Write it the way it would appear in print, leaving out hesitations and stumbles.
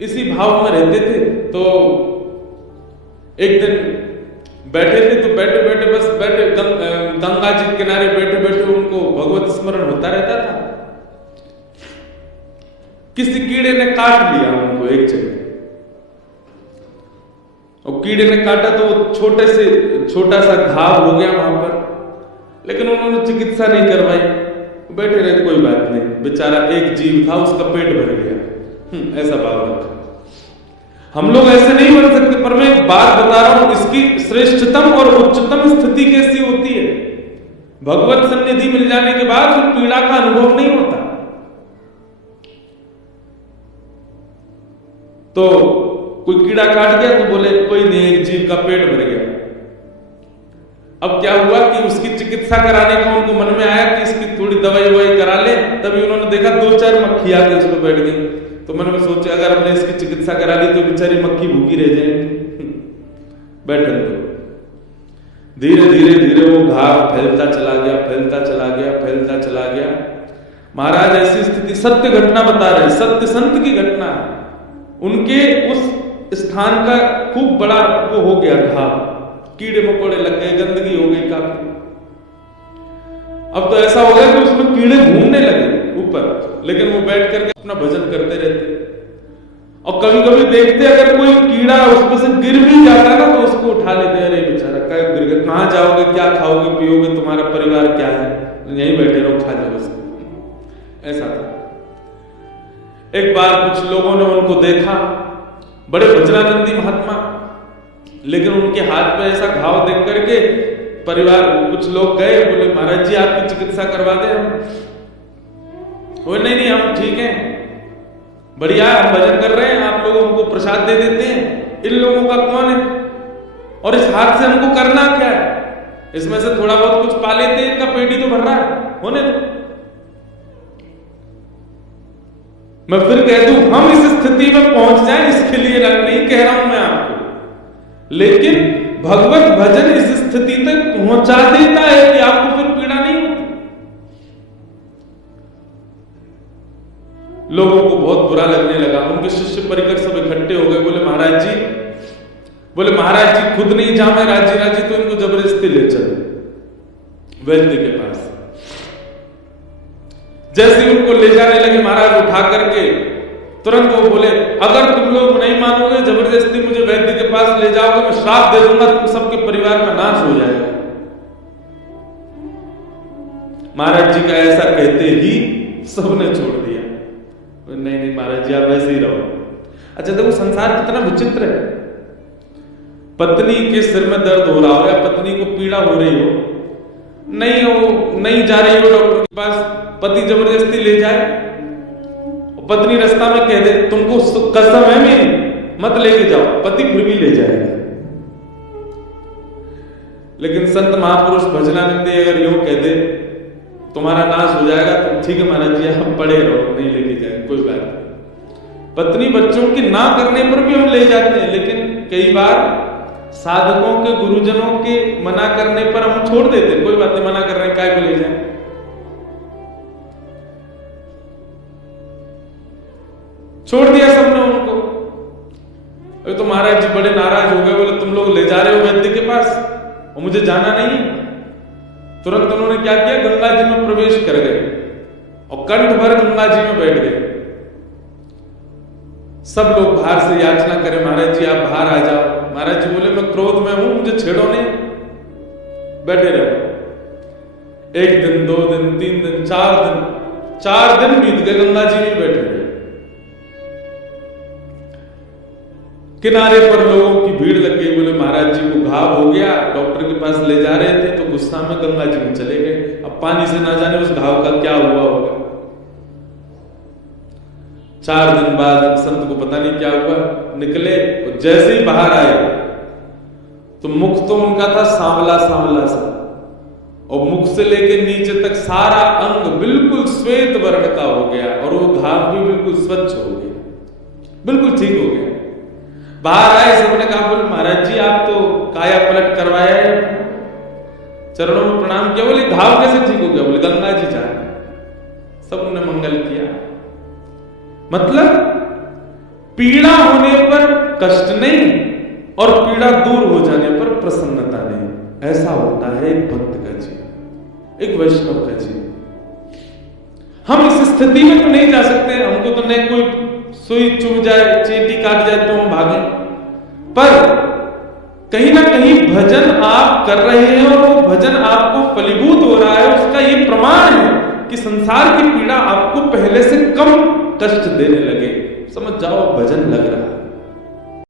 इसी भाव में रहते थे। तो एक दिन बैठे थे, तो बैठे बैठे बस बैठे गंगा जी के किनारे बैठे बैठे उनको भगवत स्मरण होता रहता था। किसी कीड़े ने काट लिया उनको एक जगह, और कीड़े ने काटा तो छोटा सा घाव हो गया वहां पर, लेकिन उन्होंने चिकित्सा नहीं करवाई, बैठे रहे, कोई बात नहीं, बेचारा एक जीव था, उसका पेट भर गया। ऐसा भाव रखा। हम लोग ऐसे नहीं बन सकते, पर मैं एक बात बता रहा हूं, इसकी श्रेष्ठतम और उच्चतम स्थिति कैसी होती है? भगवत सन्निधि मिल जाने के बाद फिर पीड़ा का अनुभव नहीं होता। तो कोई कीड़ा काट गया तो बोले कोई नहीं, एक जीव का पेट भर गया। अब क्या हुआ कि उसकी चिकित्सा कराने का उनको मन में आया कि इसकी थोड़ी दवाई ववाई करा ले, तभी उन्होंने देखा 2-4 मक्खी आके उस पर बैठ गई। तो मन में सोचे अगर हमने इसकी चिकित्सा करा ली तो बेचारी मक्खी भूखी रह जाएगी। बैठन दो। धीरे धीरे धीरे वो घाव फैलता चला गया, फैलता चला गया, फैलता चला गया। महाराज ऐसी स्थिति, सत्य घटना बता रहे, सत्य संत की घटना है। उनके उस स्थान का खूब बड़ा वो हो गया घाव, कीड़े मकोड़े लग गए, गंदगी हो गई काफी। अब तो ऐसा हो गया कि उसमें कीड़े घूमने लगे ऊपर, लेकिन वो बैठ करके अपना भजन करते रहते। और कभी कभी देखते अगर कोई कीड़ा उसमें से गिर भी जाता ना तो उसको उठा लेते, अरे बेचारा क्या गिर गया, कहां जाओगे, क्या खाओगे पियोगे, तुम्हारा परिवार क्या है, यहीं बैठे रहो, खा जाओ उसको। ऐसा था। एक बार कुछ लोगों ने उनको देखा, बड़े वज्रानंदी महात्मा, लेकिन उनके हाथ पे ऐसा घाव देख करके परिवार कुछ लोग गए, बोले महाराज जी आपकी चिकित्सा करवा दे हम। वो नहीं नहीं हम ठीक हैं, बढ़िया हम भजन कर रहे हैं, आप लोग हमको प्रसाद दे देते हैं, इन लोगों का कौन है, और इस हाथ से हमको करना क्या है, इसमें से थोड़ा बहुत कुछ पा लेते हैं, इनका पेट ही तो भर रहा है, होने दो। मैं फिर कह दूं हम इस स्थिति में पहुंच जाएं, इसके लिए नहीं कह रहा हूं मैं आपको, लेकिन भगवत भजन इस स्थिति तक पहुंचा देता है कि आपको फिर पीड़ा नहीं होती। लोगों को बहुत बुरा लगने लगा, उनके शिष्य परिकर सब इकट्ठे हो गए, बोले महाराज जी खुद नहीं जामे राजी तो इनको जबरदस्ती ले चलो वैद्य के पास। जैसे ही उनको ले जाने लगे महाराज उठा करके तुरंत वो बोले अगर तुम लोग नहीं मानोगे, जबरदस्ती मुझे वैद्य के पास ले जाओगे, मैं श्राप दे दूंगा, तुम सबके परिवार का नाश हो जाएगा। महाराज जी का ऐसा कहते ही सबने छोड़ दिया, नहीं नहीं महाराज जी आप ऐसे ही रहो। अच्छा देखो संसार कितना विचित्र है। पत्नी के सिर में दर्द हो रहा हो या पत्नी को पीड़ा हो रही हो, नहीं जा रही हो डॉक्टर के पास, पति जबरदस्ती ले जाए, पत्नी रास्ता में कह दे तुमको कसम है मेरी मत लेके जाओ, पति फिर भी ले जाएगा। लेकिन संत महापुरुष भजनानंदी अगर यूं कह दे तुम्हारा नाश हो जाएगा, तो ठीक है महाराज जी आप पड़े रहो, नहीं लेके जाए, कोई बात नहीं। पत्नी बच्चों की ना करने पर भी हम ले जाते हैं, लेकिन कई बार साधकों के गुरुजनों के मना करने पर हम छोड़ देते हैं, कोई बात नहीं मना कर रहे हैं काय को ले जाए। छोड़ दिया सबने उनको। अरे तो महाराज जी बड़े नाराज हो गए, बोले तुम लोग ले जा रहे हो वैद्य के पास और मुझे जाना नहीं। तुरंत उन्होंने क्या किया, गंगा जी में प्रवेश कर गए और कंठ भर गंगा जी में बैठ गए। सब लोग बाहर से याचना करें महाराज जी आप बाहर आ जाओ। महाराज जी बोले मैं क्रोध में हूं, मुझे छेड़ो नहीं, बैठे रहो। 1 दिन 2 दिन 3 दिन 4 दिन बीत गए, गंगा जी में बैठे रहे। किनारे पर लोगों की भीड़ लग गई, बोले महाराज जी को घाव हो गया, डॉक्टर के पास ले जा रहे थे तो गुस्सा में गंगा जी में चले गए। अब पानी से ना जाने उस घाव का क्या हुआ होगा। 4 दिन बाद संत को पता नहीं क्या हुआ, निकले और जैसे ही बाहर आए तो मुख तो उनका था सांवला सांवला सा, और मुख से लेके नीचे तक सारा अंग बिल्कुल श्वेत वर्ण का हो गया, और वो घाव भी बिल्कुल स्वच्छ हो गया, बिल्कुल ठीक हो गया। बाहर आए, सबने कहा बोले महाराज जी आप तो काया पलट करवाया है, चरणों में प्रणाम किया। बोले घाव कैसे ठीक हो गया? बोले गंगा जी जाने। सबने मंगल किया। मतलब पीड़ा होने पर कष्ट नहीं और पीड़ा दूर हो जाने पर प्रसन्नता नहीं। ऐसा होता है एक भक्त का जीवन, एक वैष्णव का जीवन। हम इस स्थिति में तो नहीं जा सकते, हमको तो नहीं कोई सुई चुभ जाए, चींटी काट जाए तो हम भागें, पर कहीं ना कहीं भजन आप कर रहे हैं और वो भजन आपको फलीभूत हो रहा है, उसका ये प्रमाण है कि संसार की पीड़ा आपको पहले से कम कष्ट देने लगे। समझ जाओ भजन लग रहा है।